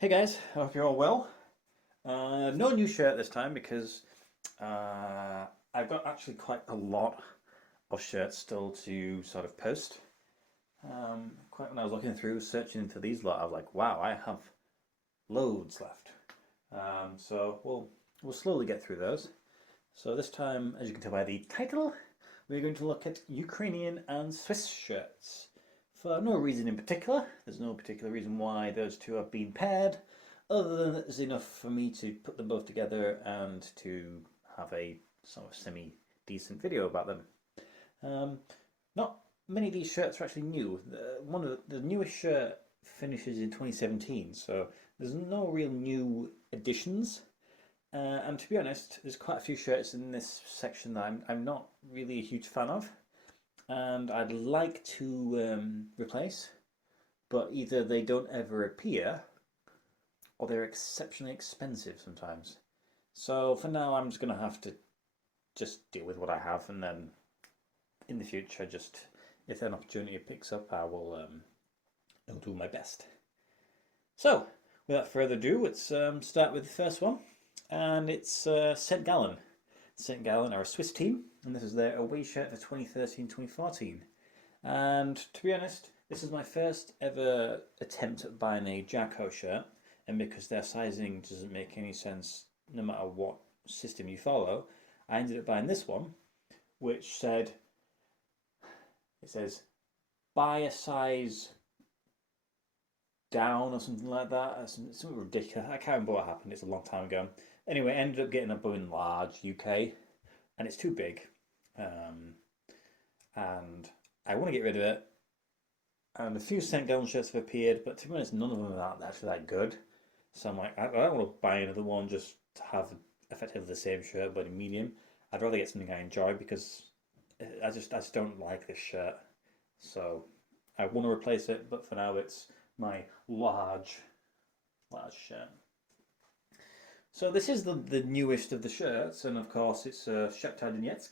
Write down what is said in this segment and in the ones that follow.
Hey guys, I hope you're all well. No new shirt this time because I've got actually quite a lot of shirts still to sort of post. Quite when I was looking through, searching for these lot, I was like, wow, I have loads left. So we'll slowly get through those. So this time, as you can tell by the title, we're going to look at Ukrainian and Swiss shirts. For no reason in particular. There's no particular reason why those two have been paired, other than that there's enough for me to put them both together and to have a sort of semi-decent video about them. Not many of these shirts are actually new. One of the newest shirt finishes in 2017, so there's no real new additions. And to be honest, there's quite a few shirts in this section that I'm not really a huge fan of, and I'd like to replace, but either they don't ever appear or they're exceptionally expensive sometimes. So for now, I'm just going to have to just deal with what I have, and then in the future, just if an opportunity picks up, I'll do my best. So without further ado, let's start with the first one, and it's St. Gallen. St. Gallen are a Swiss team, and this is their away shirt for 2013-2014. And to be honest, this is my first ever attempt at buying a Jacko shirt, and because their sizing doesn't make any sense no matter what system you follow, I ended up buying this one, which says buy a size down or something like that. Something ridiculous. I can't remember what happened. It's a long time ago. Anyway, I ended up getting a in large UK, and it's too big, and I want to get rid of it. And a few St. Gallen shirts have appeared, but to be honest, none of them are actually that good. So I'm like, I don't want to buy another one just to have effectively the same shirt but in medium. I'd rather get something I enjoy because I just don't like this shirt. So I want to replace it, but for now it's my large shirt. So this is the newest of the shirts, and of course it's Shakhtar Donetsk,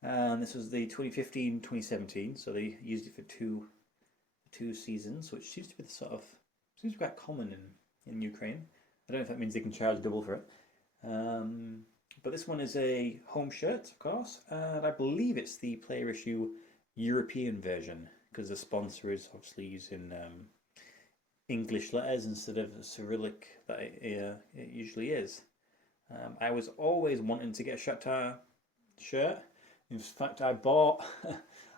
and this was the 2015-2017. So they used it for two seasons, which seems to be seems to be quite common in Ukraine. I don't know if that means they can charge double for it. But this one is a home shirt, of course, and I believe it's the player issue European version because the sponsor is obviously using English letters instead of Cyrillic that it usually is. I was always wanting to get a Shakhtar shirt. In fact, I thought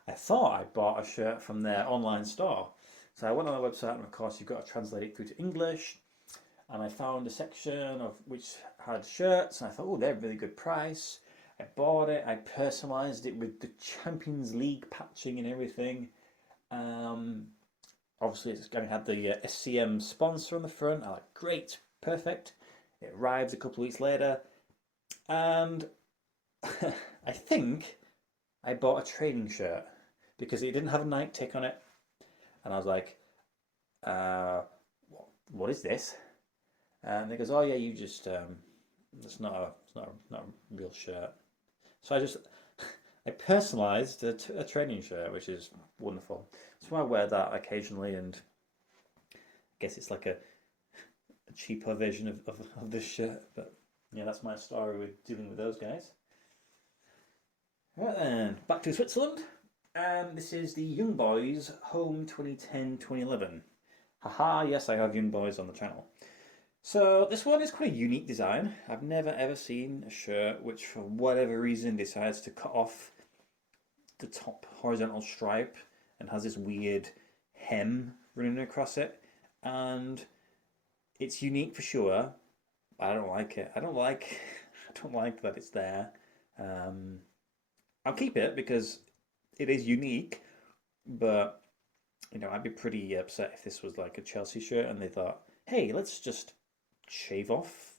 I bought a shirt from their online store. So I went on their website, and of course you've got to translate it through to English. And I found a section of which had shirts, and I thought, oh, they're a really good price. I bought it. I personalised it with the Champions League patching and everything. Obviously, it's going to have the SCM sponsor on the front. I like, great, perfect. It arrives a couple of weeks later, and I think I bought a training shirt because it didn't have a Nike tick on it, and I was like, what is this? And they goes, oh yeah, you just it's not a real shirt. So I personalised a training shirt, which is wonderful. So I wear that occasionally, and I guess it's like a cheaper version of this shirt. But yeah, that's my story with dealing with those guys. Right then, back to Switzerland. And this is the Young Boys Home 2010-2011. Haha, yes, I have Young Boys on the channel. So this one is quite a unique design. I've never ever seen a shirt which for whatever reason decides to cut off the top horizontal stripe and has this weird hem running across it. And it's unique for sure, but I don't like it. I don't like that it's there. I'll keep it because it is unique, but I'd be pretty upset if this was like a Chelsea shirt and they thought, hey, let's just shave off,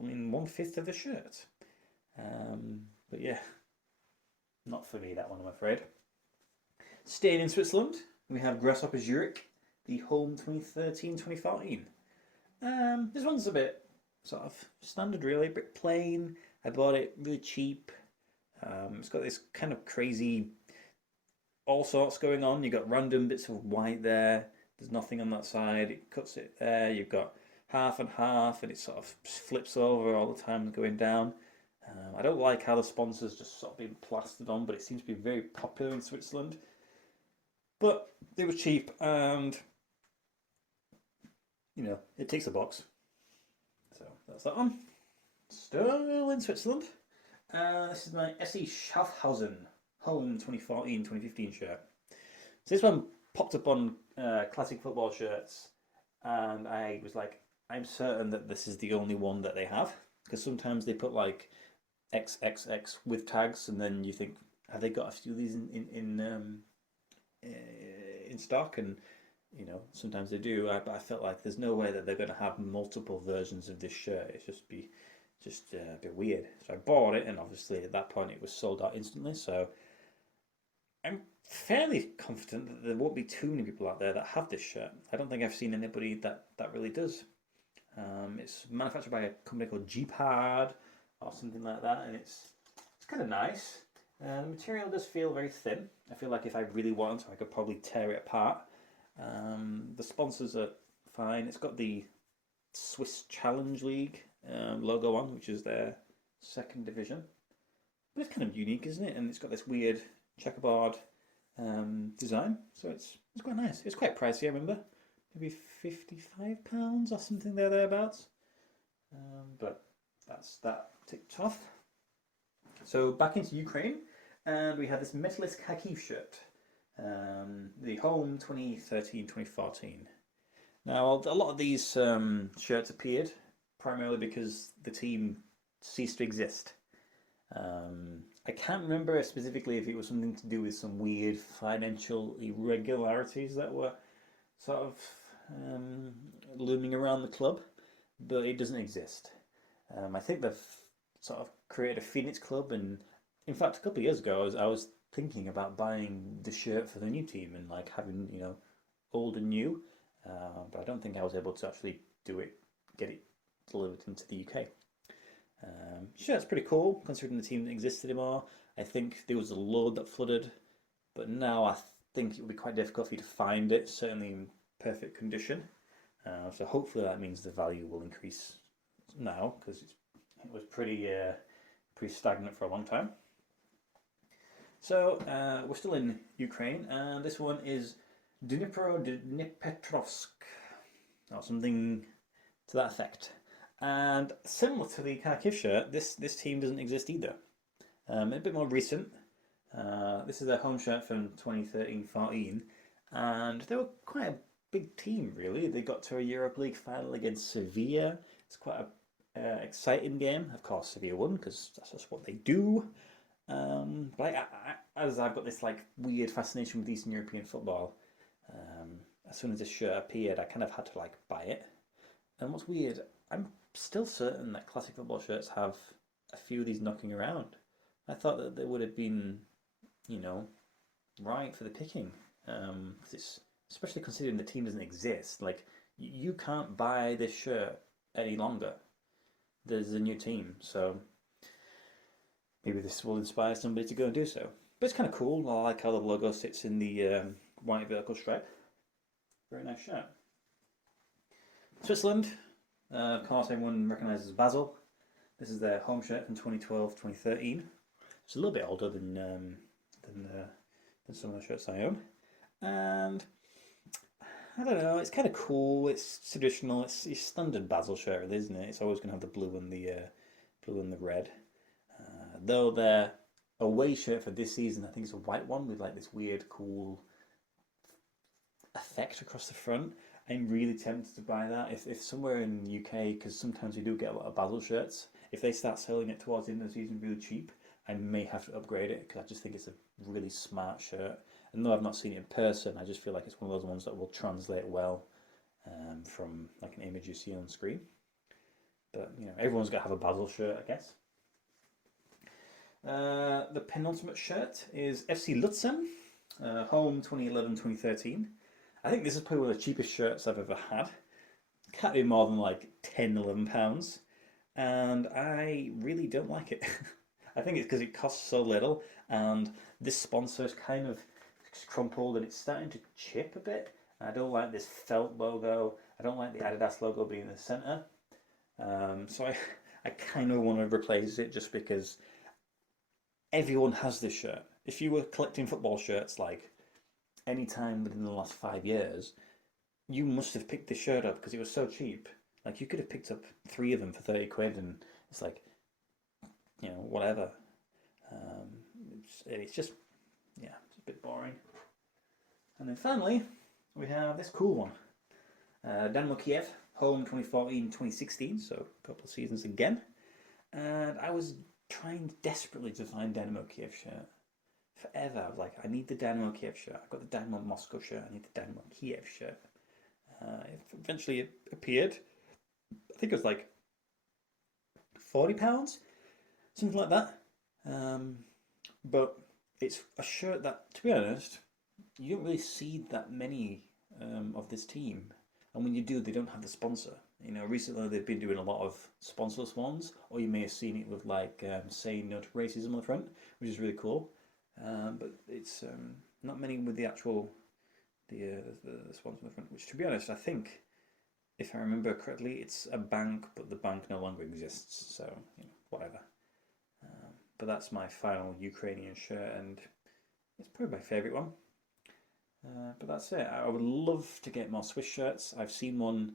1/5 of the shirt. But yeah, not for me, that one, I'm afraid. Staying in Switzerland, we have Grasshoppers Zurich, the home 2013-2014. This one's a bit sort of standard, really, a bit plain. I bought it really cheap. It's got this kind of crazy, all sorts going on. You've got random bits of white there. There's nothing on that side. It cuts it there. You've got half and half, and it sort of flips over all the time going down. I don't like how the sponsors just sort of being plastered on, but it seems to be very popular in Switzerland. But they were cheap, and it ticks the box. So that's that one. Still in Switzerland. This is my SE Schaffhausen home 2014-2015 shirt. So this one popped up on classic football shirts, and I was like, I'm certain that this is the only one that they have, because sometimes they put like XXX with tags, and then you think, have they got a few of these in stock? And sometimes they do. But I felt like there's no way that they're going to have multiple versions of this shirt. It's just a bit weird. So I bought it, and obviously at that point it was sold out instantly. So I'm fairly confident that there won't be too many people out there that have this shirt. I don't think I've seen anybody that really does. It's manufactured by a company called G-Pad or something like that, and it's kind of nice. The material does feel very thin. I feel like if I really wanted to, I could probably tear it apart. The sponsors are fine. It's got the Swiss Challenge League logo on, which is their second division. But it's kind of unique, isn't it? And it's got this weird checkerboard design, so it's quite nice. It's quite pricey, I remember. Maybe £55 or something thereabouts. But that's that ticked off. So back into Ukraine, and we have this Metalist Kharkiv shirt, the home 2013-2014. Now, a lot of these shirts appeared primarily because the team ceased to exist. I can't remember specifically if it was something to do with some weird financial irregularities that were sort of looming around the club, but it doesn't exist. I think they've sort of created a Phoenix Club, and in fact, a couple of years ago, I was thinking about buying the shirt for the new team and like having old and new, but I don't think I was able to actually do it, get it delivered into the UK. Shirt's pretty cool considering the team doesn't exist anymore. I think there was a load that flooded, but now I think it will be quite difficult for you to find it, certainly in perfect condition. So hopefully that means the value will increase now, because it was pretty stagnant for a long time. So we're still in Ukraine, and this one is Dnipro Dnipropetrovsk, or something to that effect. And similar to the Kharkiv shirt, this team doesn't exist either. A bit more recent. This is their home shirt from 2013-14, and they were quite a big team, really. They got to a Europa League final against Sevilla. It's quite an exciting game. Of course, Sevilla won, because that's just what they do. But as I've got this like weird fascination with Eastern European football, as soon as this shirt appeared, I kind of had to like buy it. And what's weird, I'm still certain that classic football shirts have a few of these knocking around. I thought that they would have been, right for the picking. It's, especially considering the team doesn't exist. Like, you can't buy this shirt any longer. There's a new team, so maybe this will inspire somebody to go and do so. But it's kind of cool. I like how the logo sits in the white vertical stripe. Very nice shirt. Switzerland, of course, everyone recognises Basel. This is their home shirt from 2012-2013. It's a little bit older than some of the shirts I own, and I don't know. It's kind of cool. It's traditional. It's your standard Basel shirt, isn't it? It's always going to have the blue and the red. Though their away shirt for this season, I think it's a white one with like this weird, cool effect across the front. I'm really tempted to buy that. If somewhere in the UK, because sometimes we do get a lot of Basel shirts, if they start selling it towards the end of the season really cheap, I may have to upgrade it, because I just think it's a really smart shirt. And though I've not seen it in person, I just feel like it's one of those ones that will translate well from like an image you see on screen. But everyone's got to have a Basel shirt, I guess. The penultimate shirt is FC Luzern, home 2011-2013. I think this is probably one of the cheapest shirts I've ever had. Can't be more than like £10-11, and I really don't like it. I think it's because it costs so little, and this sponsor is kind of crumpled and it's starting to chip a bit. I don't like this felt logo. I don't like the Adidas logo being in the center. So I kind of want to replace it just because everyone has this shirt. If you were collecting football shirts like any time within the last 5 years, you must have picked this shirt up because it was so cheap. Like you could have picked up 3 of them for 30 quid, and it's like, whatever. Um, it's just, yeah, it's a bit boring. And then finally, we have this cool one. Dynamo Kyiv, home 2014-2016, so a couple of seasons again. And I was trying desperately to find Dynamo Kyiv shirt. Forever, I was like, I need the Dynamo Kyiv shirt. I've got the Dynamo Moscow shirt. I need the Dynamo Kyiv shirt. It eventually appeared. I think it was like £40, something like that. But it's a shirt that, to be honest, you don't really see that many of this team. And when you do, they don't have the sponsor. Recently they've been doing a lot of sponsorless ones, or you may have seen it with like saying no to racism on the front, which is really cool. But it's not many with the actual the sponsor on the front. Which, to be honest, I think, if I remember correctly, it's a bank, but the bank no longer exists. So whatever. But that's my final Ukrainian shirt, and it's probably my favourite one. But that's it. I would love to get more Swiss shirts. I've seen one,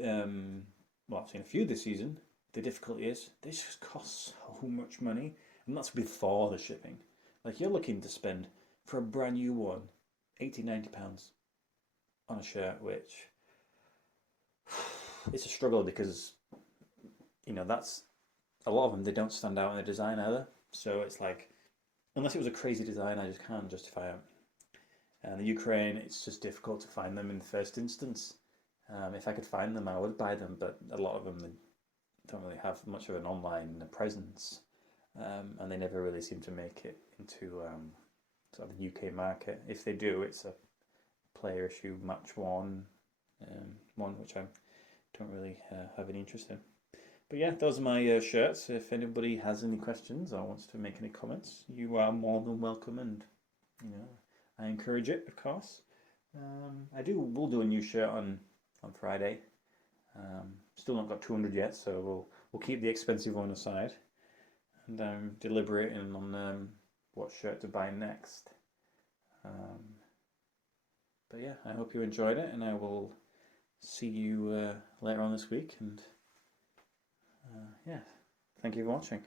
I've seen a few this season. The difficulty is, they just cost so much money, and that's before the shipping. Like, you're looking to spend, for a brand new one, £80-90 on a shirt, which, it's a struggle because, that's, a lot of them, they don't stand out in the design either. So it's like, unless it was a crazy design, I just can't justify it. And the Ukraine, it's just difficult to find them in the first instance. If I could find them, I would buy them, but a lot of them don't really have much of an online presence, and they never really seem to make it into sort of the UK market. If they do, it's a player issue match one which I don't really have any interest in. But yeah, those are my shirts. If anybody has any questions or wants to make any comments, you are more than welcome, and I encourage it, of course. We'll do a new shirt on Friday. Still not got 200 yet, so we'll keep the expensive one aside, and I'm deliberating on what shirt to buy next. But yeah, I hope you enjoyed it, and I will see you later on this week. And yeah, thank you for watching.